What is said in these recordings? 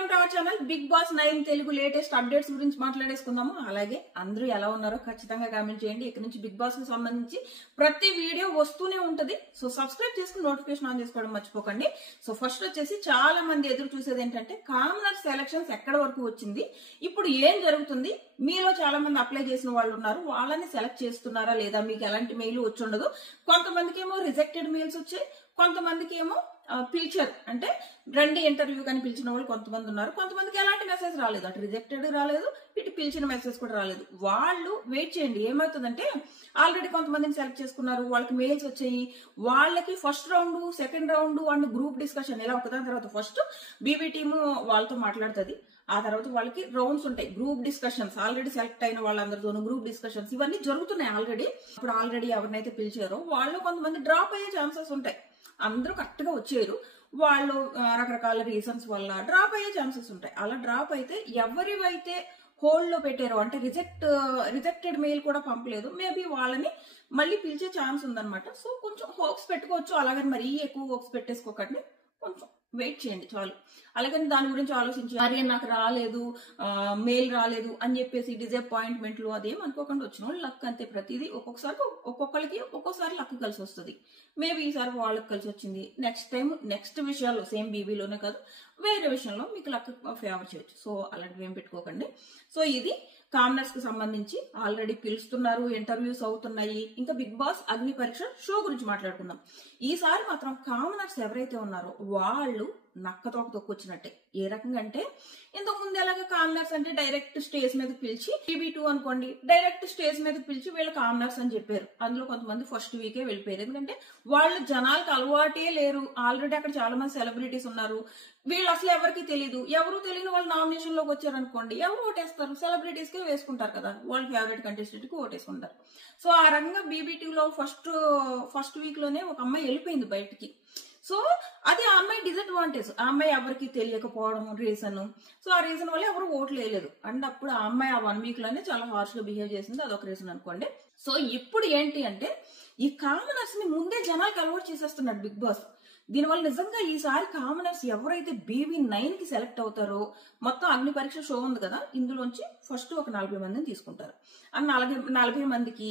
Welcome to our channel Bigg Boss 9 Telugu latest updates గురించి మాట్లాడేసుకుందాము. అలాగే అందరూ ఎలా ఉన్నారో ఖచ్చితంగా కామెంట్ చేయండి. ఇక్కడ నుంచి బిగ్ బాస్ కి సంబంధించి ప్రతి వీడియో వస్తూనే ఉంటది. సో సబ్స్క్రైబ్ చేసుకుని నోటిఫికేషన్ ఆన్ చేసుకోవడం మర్చిపోకండి. సో ఫస్ట్ వచ్చేసి చాలా మంది ఎదురు చూసేది ఏంటంటే కామనర్ సెలక్షన్స్ ఎక్కడ వరకు వచ్చింది, ఇప్పుడు ఏం జరుగుతుంది, మీలో చాలా మంది అప్లై చేసిన వాళ్ళు ఉన్నారు, వాళ్ళని సెలెక్ట్ చేస్తున్నారా లేదా, మీకు ఎలాంటి మెయిల్ వచ్చి ఉండదు. కొంతమందికి ఏమో రిజెక్టెడ్ మెయిల్స్ వచ్చాయి, కొంతమందికి ఏమో పిలిచారు అంటే రండి ఇంటర్వ్యూ కానీ పిలిచిన వాళ్ళు కొంతమంది ఉన్నారు. కొంతమందికి ఎలాంటి మెసేజ్ రాలేదు, అటు రిజెక్టెడ్ రాలేదు, ఇటు పిలిచిన మెసేజ్ కూడా రాలేదు. వాళ్ళు వెయిట్ చేయండి. ఏమవుతుందంటే ఆల్రెడీ కొంతమందిని సెలెక్ట్ చేసుకున్నారు, వాళ్ళకి మెయిల్స్ వచ్చాయి, వాళ్ళకి first round, second round and group discussion ఇలా ఒకదాని తర్వాత ఫస్ట్ బీబీ టీము వాళ్ళతో మాట్లాడుతుంది. ఆ తర్వాత వాళ్ళకి రౌండ్స్ ఉంటాయి, గ్రూప్ డిస్కషన్స్. ఆల్రెడీ సెలెక్ట్ అయిన వాళ్ళందరితోనూ గ్రూప్ డిస్కషన్స్ ఇవన్నీ జరుగుతున్నాయి ఆల్రెడీ. ఇప్పుడు ఆల్రెడీ ఎవరినైతే పిలిచారో వాళ్ళు కొంతమంది డ్రాప్ అయ్యే ఛాన్సెస్ ఉంటాయి. అందరూ కరెక్ట్ గా వచ్చారు, వాళ్ళు రకరకాల రీజన్స్ వల్ల డ్రాప్ అయ్యే ఛాన్సెస్ ఉంటాయి. అలా డ్రాప్ అయితే ఎవరివైతే హోల్డ్ లో పెట్టారో అంటే రిజెక్టెడ్ మెయిల్ కూడా పంపలేదు, మేబీ వాళ్ళని మళ్ళీ పిలిచే ఛాన్స్ ఉందన్నమాట. సో కొంచెం హోప్స్ పెట్టుకోవచ్చు. అలాగని మరీ ఎక్కువ హోప్స్ పెట్టేసుకోకండి, కొంచెం వెయిట్ చేయండి చాలు. అలాగని దాని గురించి ఆలోచించి అరే నాకు రాలేదు, మెయిల్ రాలేదు అని చెప్పేసి డిసప్పాయింట్మెంట్లు అదేం అనుకోకుండా వచ్చిన వాళ్ళు లక్ అంతే. ప్రతిదీ ఒక్కొక్కరికి ఒక్కోసారి లక్ కలిసి వస్తుంది. మేబీ ఈసారి వాళ్ళకి కలిసి వచ్చింది, నెక్స్ట్ టైం నెక్స్ట్ విషయాల్లో సేమ్ బీబీలోనే కాదు వేరే విషయంలో మీకు లక్ ఫేవర్ చేయొచ్చు. సో అలాంటివి ఏం పెట్టుకోకండి. సో ఇది కామనర్స్ కి సంబంధించి ఆల్రెడీ పిలుస్తున్నారు, ఇంటర్వ్యూస్ అవుతున్నాయి. ఇంకా బిగ్ బాస్ అగ్ని పరీక్ష షో గురించి మాట్లాడుకుందాం. ఈసారి మాత్రం కామనర్స్ ఎవరైతే ఉన్నారో వాళ్ళు నక్కతోక తొక్కొచ్చినట్టే. ఏ రకంగా అంటే ఇంతకు ముందు ఎలాగ కామనర్స్ అంటే డైరెక్ట్ స్టేజ్ మీద పిలిచి టీవీ2 అనుకోండి, డైరెక్ట్ స్టేజ్ మీద పిలిచి వీళ్ళు కామనర్స్ అని చెప్పారు. అందులో కొంతమంది ఫస్ట్ వీకే వెళ్ళిపోయారు, ఎందుకంటే వాళ్ళు జనాలకు అలవాటే లేరు. ఆల్రెడీ అక్కడ చాలా మంది సెలబ్రిటీస్ ఉన్నారు, వీళ్ళు అసలు ఎవరికి తెలియదు. ఎవరు తెలియని వాళ్ళు నామినేషన్ లోకి వచ్చారనుకోండి, ఎవరు ఓటేస్తారు? సెలబ్రిటీస్ కే వేసుకుంటారు కదా, వాళ్ళ ఫేవరెట్ కంటెస్టెంట్ కి ఓటేసుకుంటారు. సో ఆ రకంగా బీబీ2లో ఫస్ట్ వీక్ లోనే ఒక అమ్మాయి వెళ్ళిపోయింది బయటికి. సో అది ఆ అమ్మాయి డిసడ్వాంటేజ్. ఆ అమ్మాయి ఎవరికి తెలియకపోవడం రీజన్. సో ఆ రీజన్ వల్ల ఎవరు ఓట్లు వేయలేదు. అండ్ అప్పుడు ఆ అమ్మాయి ఆ 1 వీక్ లోనే చాలా హార్ష్ గా బిహేవ్ చేసింది, అదొక రీజన్ అనుకోండి. సో ఇప్పుడు ఏంటి అంటే ఈ కామనర్స్ ని ముందే జనాలకు అలవాటు చేసేస్తున్నాడు బిగ్ బాస్. దీనివల్ల నిజంగా ఈసారి కామనర్స్ ఎవరైతే BB9 కి సెలెక్ట్ అవుతారో, మొత్తం అగ్ని పరీక్ష షో ఉంది కదా, ఇందులోంచి ఫస్ట్ ఒక 40 మందిని తీసుకుంటారు. ఆ 40 మందికి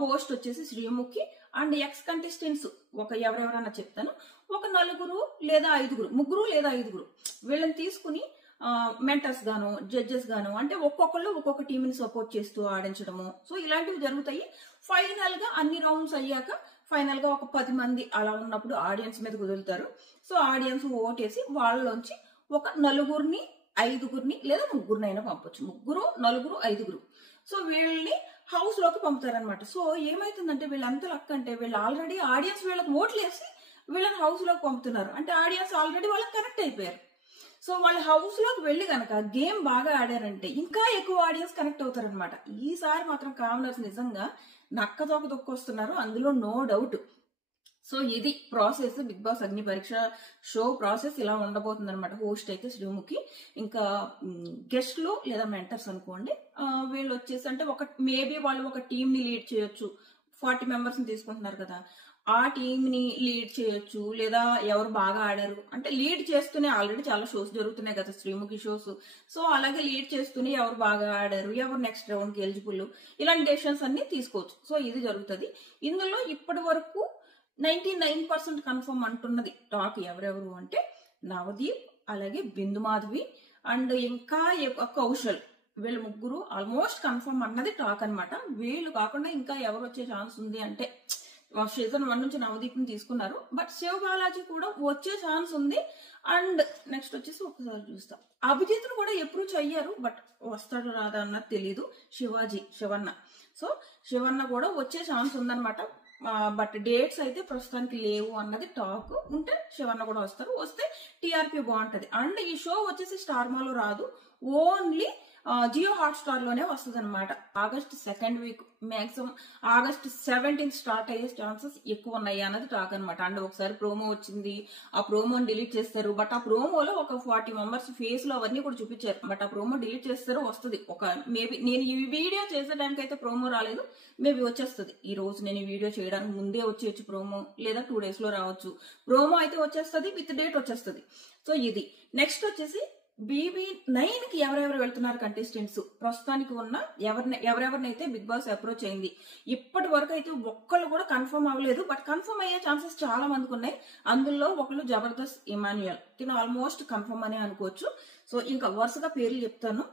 హోస్ట్ వచ్చేసి శ్రీముఖి అండ్ ఎక్స్ కంటెస్టెంట్స్ ఒక ఎవరెవరన్నా చెప్తాను, ఒక 4 లేదా 5, 3 లేదా 5 వీళ్ళని తీసుకుని మెంటర్స్ గాను జడ్జెస్ గాను అంటే ఒక్కొక్కళ్ళు ఒక్కొక్క టీంని సపోర్ట్ చేస్తూ ఆడించడము. సో ఇలాంటివి జరుగుతాయి. ఫైనల్ గా అన్ని రౌండ్స్ అయ్యాక ఫైనల్ గా ఒక 10 మంది అలా ఉన్నప్పుడు ఆడియన్స్ మీద కుదులుతారు. సో ఆడియన్స్ ఓటేసి వాళ్ళలోంచి ఒక 4 5 లేదా 3 పంపొచ్చు. 3 4 5. సో వీళ్ళని హౌస్ లోకి పంపుతారనమాట. సో ఏమైతుందంటే వీళ్ళంతా లక్ అంటే వీళ్ళు ఆల్రెడీ ఆడియన్స్ వీళ్ళకి ఓట్లు వేసి వీళ్ళని హౌస్ లోకి పంపుతున్నారు. అంటే ఆడియన్స్ ఆల్రెడీ వాళ్ళకి కనెక్ట్ అయిపోయారు. సో వాళ్ళ హౌస్ లోకి వెళ్ళి కనుక గేమ్ బాగా ఆడారంటే ఇంకా ఎక్కువ ఆడియన్స్ కనెక్ట్ అవుతారనమాట. ఈసారి మాత్రం కామనర్స్ నిజంగా నక్కతోక తొక్కొస్తున్నారు, అందులో నో డౌట్. సో ఇది ప్రాసెస్, బిగ్ బాస్ అగ్ని పరీక్ష షో ప్రాసెస్ ఇలా ఉండబోతుంది అనమాట. హోస్ట్ అయితే శ్రీముఖి, ఇంకా గెస్ట్లు లేదా మెంటర్స్ అనుకోండి, వీళ్ళు వచ్చేసి అంటే మేబీ వాళ్ళు ఒక టీమ్ ని లీడ్ చేయొచ్చు. 40 మెంబర్స్ ని తీసుకుంటున్నారు కదా, ఆ టీమ్ ని లీడ్ చేయొచ్చు. లేదా ఎవరు బాగా ఆడారు అంటే లీడ్ చేస్తూనే ఆల్రెడీ చాలా షోస్ జరుగుతున్నాయి కదా శ్రీముఖి షోస్. సో అలాగే లీడ్ చేస్తూనే ఎవరు బాగా ఆడారు, ఎవరు నెక్స్ట్ రౌండ్ కి ఎలిజిబుల్, ఇలాంటి డెసిషన్స్ అన్ని తీసుకోవచ్చు. సో ఇది జరుగుతుంది. ఇందులో ఇప్పటి వరకు 99% కన్ఫర్మ్ అంటున్నది టాక్ ఎవరెవరు అంటే నవదీప్, అలాగే బిందు మాధవి అండ్ ఇంకా కౌశల్. వీళ్ళు 3 ఆల్మోస్ట్ కన్ఫర్మ్ అన్నది టాక్ అనమాట. వీళ్ళు కాకుండా ఇంకా ఎవరు వచ్చే ఛాన్స్ ఉంది అంటే సీజన్ 1 నుంచి నవదీప్ ని తీసుకున్నారు, బట్ శివ బాలాజీ కూడా వచ్చే ఛాన్స్ ఉంది. అండ్ నెక్స్ట్ వచ్చేసి ఒకసారి చూస్తాం, అభిజిత్ కూడా ఎప్పుడు చెయ్యారు, బట్ వస్తాడు రాదా అన్నది తెలీదు. శివన్న. సో శివన్న కూడా వచ్చే ఛాన్స్ ఉందన్నమాట. బట్ డేట్స్ అయితే ప్రస్తుతానికి లేవు అన్నది టాక్. ఉంటే శివన్న కూడా వస్తారు, వస్తే టీఆర్పీ బాగుంటది. అండ్ ఈ షో వచ్చేసి స్టార్ మాలో రాదు, ఓన్లీ జియో హాట్స్టార్ లోనే వస్తుంది అనమాట. August 2nd week, maximum August 17 start అయ్యే ఛాన్సెస్ ఎక్కువ ఉన్నాయి అన్నది టాక్ అనమాట. అండ్ ఒకసారి ప్రోమో వచ్చింది, ఆ ప్రోమోని డిలీట్ చేస్తారు. బట్ ఆ ప్రోమోలో ఒక 40 మెంబర్స్ ఫేస్ లో అవన్నీ కూడా చూపించారు. బట్ ఆ ప్రోమో డిలీట్ చేస్తారు, వస్తుంది. మేబీ నేను ఈ వీడియో చేసేదానికి అయితే ప్రోమో రాలేదు, మేబీ వచ్చేస్తుంది. ఈ రోజు నేను ఈ వీడియో చేయడానికి ముందే వచ్చేయచ్చు ప్రోమో, లేదా 2 days లో రావచ్చు. ప్రోమో అయితే వచ్చేస్తుంది, విత్ డేట్ వచ్చేస్తుంది. సో ఇది నెక్స్ట్ వచ్చేసి BB9 కి ఎవరెవరు వెళ్తున్నారు కంటెస్టెంట్స్ ప్రస్తుతానికి ఉన్న ఎవరెవరినైతే బిగ్ బాస్ అప్రోచ్ అయింది ఇప్పటి వరకు అయితే ఒక్కళ్ళు కూడా కన్ఫర్మ్ అవ్వలేదు. బట్ కన్ఫర్మ్ అయ్యే ఛాన్సెస్ చాలా మందికి ఉన్నాయి. అందులో ఒకళ్ళు జబర్దస్త్ ఇమాన్యుయల్, తిను ఆల్మోస్ట్ కన్ఫర్మ్ అనే అనుకోవచ్చు. సో ఇంకా వరుసగా పేర్లు చెప్తాను.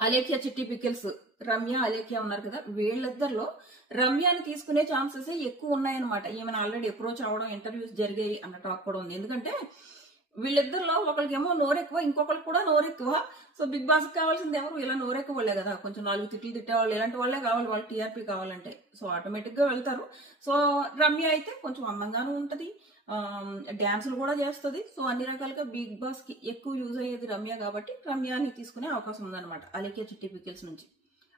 అలేఖ్య చిట్టి పికిల్స్, రమ్య అలేఖ్య ఉన్నారు కదా, వీళ్ళిద్దరిలో రమ్యని తీసుకునే ఛాన్సెస్ ఎక్కువ ఉన్నాయన్నమాట. ఈమెను ఆల్రెడీ అప్రోచ్ అవ్వడం, ఇంటర్వ్యూస్ జరిగాయి అన్న టాక్ కూడా ఉంది. ఎందుకంటే వీళ్ళిద్దరిలో ఒకరికేమో నోరెక్కువ, ఇంకొకరికి కూడా నోరెక్కువ. సో బిగ్ బాస్ కావాల్సింది ఎవరు? ఇలా నోరెక్కువ వాళ్ళే కదా, కొంచెం 4 తిట్లు తిట్టేవాళ్ళు ఇలాంటి వాళ్ళే కావాలి, వాళ్ళు టీఆర్పీ కావాలంటే. సో ఆటోమేటిక్ గా వెళ్తారు. సో రమ్య అయితే కొంచెం అందంగానూ ఉంటది, డాన్సులు కూడా చేస్తుంది. సో అన్ని రకాలుగా బిగ్ బాస్ కి ఎక్కువ యూజ్ అయ్యేది రమ్య కాబట్టి రమ్యని తీసుకునే అవకాశం ఉందన్నమాట అలేఖ్య చిట్టి పికిల్స్ నుంచి.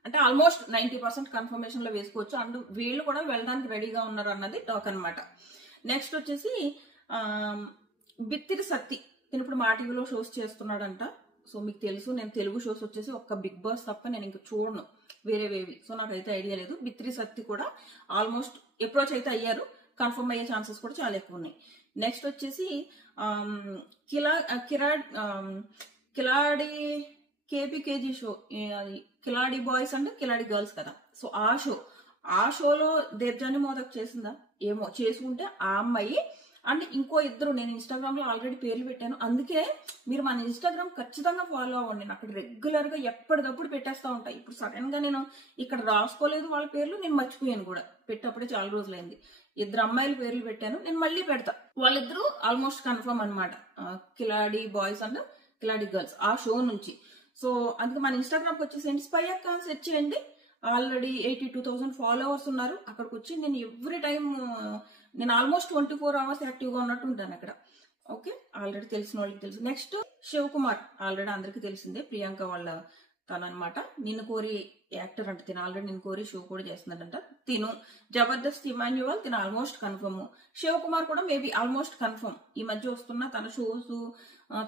అంటే ఆల్మోస్ట్ 90% కన్ఫర్మేషన్ లో వేసుకోవచ్చు. అండ్ వీళ్ళు కూడా వెళ్ళడానికి రెడీగా ఉన్నారు అన్నది టాక్ అనమాట. నెక్స్ట్ వచ్చేసి బిత్తిరి సత్తి, నేను ఇప్పుడు మా టీవీలో షోస్ చేస్తున్నాడంట. సో మీకు తెలుసు, నేను తెలుగు షోస్ వచ్చేసి ఒక్క బిగ్ బాస్ తప్ప నేను ఇంకా చూడను వేరేవేవి. సో నాకైతే ఐడియా లేదు. బిత్తిరి సత్తి కూడా ఆల్మోస్ట్ అప్రోచ్ అయితే అయ్యారు, కన్ఫర్మ్ అయ్యే ఛాన్సెస్ కూడా చాలా ఎక్కువ ఉన్నాయి. నెక్స్ట్ వచ్చేసి కిలాడి కేపీకేజీ షో, కిలాడి బాయ్స్ అండ్ కిలాడి గర్ల్స్ కదా. సో ఆ షోలో దేర్జాని మోదక్ చేసిందా ఏమో, చేసుకుంటే ఆ అమ్మాయి అండ్ ఇంకో ఇద్దరు, నేను ఇన్స్టాగ్రామ్ లో ఆల్రెడీ పేర్లు పెట్టాను. అందుకే మీరు మన ఇన్స్టాగ్రామ్ ఖచ్చితంగా ఫాలో అవ్వండి. నేను అక్కడ రెగ్యులర్ గా ఎప్పటికప్పుడు పెట్టేస్తా ఉంటాయి. ఇప్పుడు సడన్ గా నేను ఇక్కడ రాసుకోలేదు వాళ్ళ పేర్లు, నేను మర్చిపోయాను కూడా, పెట్టప్పుడే చాలా రోజులైంది. 2 అమ్మాయిల పేర్లు పెట్టాను, నేను మళ్ళీ పెడతా. వాళ్ళిద్దరూ ఆల్మోస్ట్ కన్ఫర్మ్ అనమాట, కిలాడి బాయ్స్ అండ్ కిలాడి గర్ల్స్ ఆ షో నుంచి. సో అందుకే మన ఇన్స్టాగ్రామ్కి వచ్చేసి స్పై అక్క అని సెర్చ్ చేయండి. ఆల్రెడీ 82,000 ఫాలోవర్స్ ఉన్నారు. అక్కడికి వచ్చి నేను ఎవ్రీ టైం నేను ఆల్మోస్ట్ 24 hours యాక్టివ్ గా ఉన్నట్టు ఉంటాను అక్కడ. ఓకే, ఆల్రెడీ తెలిసిన వాళ్ళకి తెలుసు. నెక్స్ట్ శివకుమార్, ఆల్రెడీ అందరికి తెలిసిందే, ప్రియాంక వాళ్ళ తననమాట. నిన్ను కోరి యాక్టర్ అంటే తిను ఆల్రెడీ నిన్ను కోరి షో కూడా చేస్తున్నాడంట. తిను జబర్దస్త్ ఇమాన్యువల్, తిను ఆల్మోస్ట్ కన్ఫర్మ్. శివకుమార్ కూడా మేబీ ఆల్మోస్ట్ కన్ఫర్మ్. ఈ మధ్య వస్తున్న తన షోస్,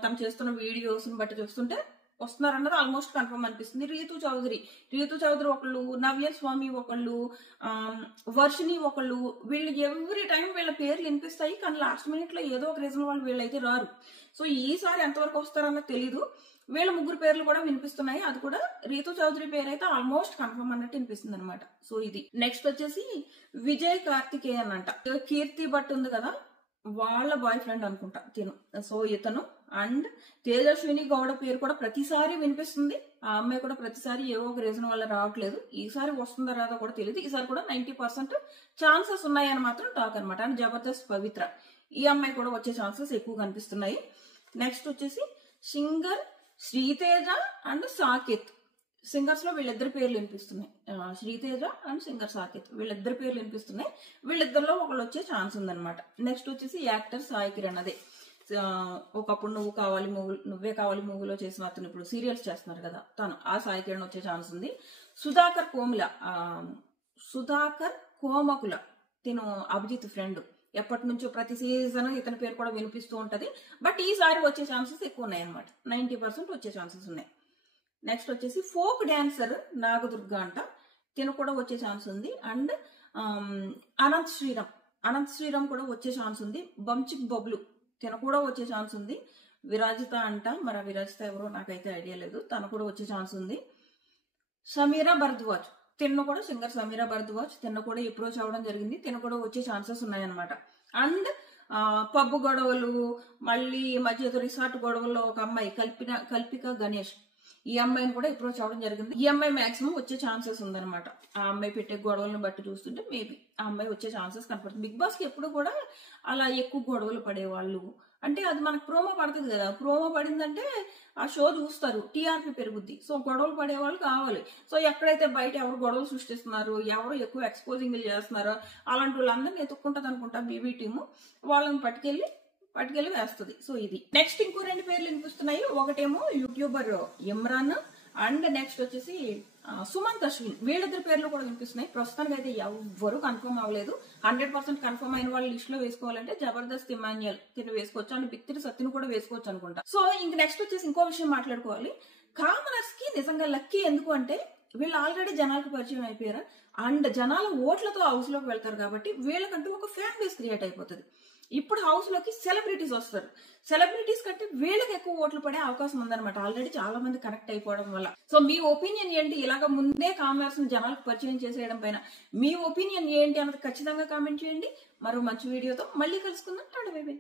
తను చేస్తున్న వీడియోస్ బట్టి చూస్తుంటే వస్తున్నారన్నది ఆల్మోస్ట్ కన్ఫర్మ్ అనిపిస్తుంది. రీతు చౌదరి ఒకళ్ళు, నవ్య స్వామి ఒకళ్ళు, వర్షిని ఒకళ్ళు. వీళ్ళు ఎవ్రీ టైం వీళ్ళ పేర్లు వినిపిస్తాయి, కానీ లాస్ట్ మినిట్ లో ఏదో ఒక రీజన్ వాళ్ళు వీళ్ళైతే రారు. సో ఈసారి ఎంతవరకు వస్తారన్నది తెలీదు. వీళ్ళ 3 పేర్లు కూడా వినిపిస్తున్నాయి. అది కూడా రీతు చౌదరి పేరు అయితే ఆల్మోస్ట్ కన్ఫర్మ్ అన్నట్టు వినిపిస్తుంది అనమాట. సో ఇది. నెక్స్ట్ వచ్చేసి విజయ్ కార్తికేయన్ అంట, కీర్తి భట్ ఉంది కదా, వాళ్ళ బాయ్ ఫ్రెండ్ అనుకుంటా తిను. సో ఇతను అండ్ తేజస్విని గౌడ పేరు కూడా ప్రతిసారి వినిపిస్తుంది. ఆ అమ్మాయి కూడా ప్రతిసారి ఏవో ఒక రీజన్ వల్ల రావట్లేదు. ఈసారి వస్తుందా రాదో కూడా తెలియదు. ఈసారి కూడా 90% ఛాన్సెస్ ఉన్నాయని మాత్రం టాక్ అనమాట. అండ్ జబర్దస్త్ పవిత్ర, ఈ అమ్మాయి కూడా వచ్చే ఛాన్సెస్ ఎక్కువ కనిపిస్తున్నాయి. నెక్స్ట్ వచ్చేసి singer Sriteja and Saketh. Singers లో వీళ్ళిద్దరు పేర్లు వినిపిస్తున్నాయి, శ్రీతేజ అండ్ సింగర్ సాకేత్, వీళ్ళిద్దరు పేర్లు వినిపిస్తున్నాయి. వీళ్ళిద్దరిలో ఒకళ్ళు వచ్చే ఛాన్స్ ఉందన్నమాట. నెక్స్ట్ వచ్చేసి యాక్టర్ సాయి కిరణ్, అదే ఒకప్పుడు నువ్వే కావాలి మూవీలో చేసిన అతను ఇప్పుడు సీరియల్స్ చేస్తున్నారు కదా, తను ఆ సాయి కిరణ్ వచ్చే ఛాన్స్ ఉంది. సుధాకర్ కోమకుల, తిను అభిజిత్ ఫ్రెండ్, ఎప్పటి నుంచో ప్రతి సీజన్ ఇతని పేరు కూడా వినిపిస్తూ ఉంటది. బట్ ఈసారి వచ్చే ఛాన్సెస్ ఎక్కువ ఉన్నాయి అనమాట, 90% వచ్చే ఛాన్సెస్ ఉన్నాయి. నెక్స్ట్ వచ్చేసి ఫోక్ డాన్సర్ నాగదుర్గ అంట, తిను కూడా వచ్చే ఛాన్స్ ఉంది. అండ్ అనంత్ శ్రీరామ్ కూడా వచ్చే ఛాన్స్ ఉంది. బంచిక్ బబ్లు, తిను కూడా వచ్చే ఛాన్స్ ఉంది. విరాజిత అంట, మరి విరాజిత ఎవరో నాకైతే ఐడియా లేదు, తను కూడా వచ్చే ఛాన్స్ ఉంది. సమీరా భరద్వాజ్, తిన్ను కూడా సింగర్ సమీరా భరద్వాజ్, తిన్ను కూడా అప్రోచ్ అవ్వడం జరిగింది, తిను కూడా వచ్చే ఛాన్సెస్ ఉన్నాయన్నమాట. అండ్ పబ్బు గొడవలు, మళ్ళీ మధ్య రిసార్ట్ గొడవల్లో ఒక అమ్మాయి కల్పిక గణేష్, ఈ అమ్మాయిని కూడా అప్రోచ్ అవ్వడం జరిగింది. ఈ అమ్మాయి మాక్సిమం వచ్చే ఛాన్సెస్ ఉందన్నమాట. ఆ అమ్మాయి పెట్టే గొడవలను బట్టి చూస్తుంటే మేబీ ఆ అమ్మాయి వచ్చే ఛాన్సెస్ కనపడుతుంది. బిగ్ బాస్ కి ఎప్పుడు కూడా అలా ఎక్కువ గొడవలు పడేవాళ్ళు అంటే అది మనకు ప్రోమో పడుతుంది కదా, ప్రోమో పడిందంటే ఆ షో చూస్తారు, టీఆర్పీ పెరుగుద్ది. సో గొడవలు పడేవాళ్ళు కావాలి. సో ఎక్కడైతే బయట ఎవరు గొడవలు సృష్టిస్తున్నారు, ఎవరు ఎక్కువ ఎక్స్పోజింగ్ చేస్తున్నారో అలాంటి వాళ్ళందరినీ ఎత్తుక్కుంటది అనుకుంటా బీబీ టీము, వాళ్ళని పట్టుకెళ్ళి వేస్తుంది. సో ఇది. నెక్స్ట్ ఇంకో 2 పేర్లు వినిపిస్తున్నాయి. ఒకటేమో యూట్యూబర్ ఇమ్రాన్ అండ్ నెక్స్ట్ వచ్చేసి సుమంత్ అశ్విన్, వీళ్ళిద్దరు పేర్లు కూడా వినిపిస్తున్నాయి. ప్రస్తుతానికి అయితే ఎవ్వరు కన్ఫర్మ్ అవ్వలేదు. 100% కన్ఫర్మ్ అయిన వాళ్ళ లిస్ట్ లో వేసుకోవాలంటే జబర్దస్త్ ఇమాన్యుయల్ తిని వేసుకోవచ్చు, అండ్ బిత్తిరి సత్తిని కూడా వేసుకోవచ్చు అనుకుంటా. సో ఇంక నెక్స్ట్ వచ్చేసి ఇంకో విషయం మాట్లాడుకోవాలి. కామనర్స్ కి నిజంగా లక్కీ ఎందుకు అంటే వీళ్ళు ఆల్రెడీ జనాలకు పరిచయం అయిపోయారు అండ్ జనాల ఓట్లతో హౌస్ లోకి వెళ్తారు కాబట్టి వీళ్ళకంటూ ఒక ఫ్యాన్ బేస్ క్రియేట్ అయిపోతుంది. ఇప్పుడు హౌస్ లోకి సెలబ్రిటీస్ వస్తారు. సెలబ్రిటీస్ కంటే వీళ్ళకి ఎక్కువ ఓట్లు పడే అవకాశం ఉందన్నమాట. ఆల్రెడీ చాలా మంది కనెక్ట్ అయిపోవడం వల్ల. సో మీ ఒపీనియన్ ఏంటి? ఇలాగ ముందే కామర్స్ ని జనాలకు పరిచయం చేసేయడం పైన మీ ఒపీనియన్ ఏంటి అన్నది ఖచ్చితంగా కామెంట్ చేయండి. మరో మంచి వీడియోతో మళ్ళీ కలుసుకుందాం. Tata bye by.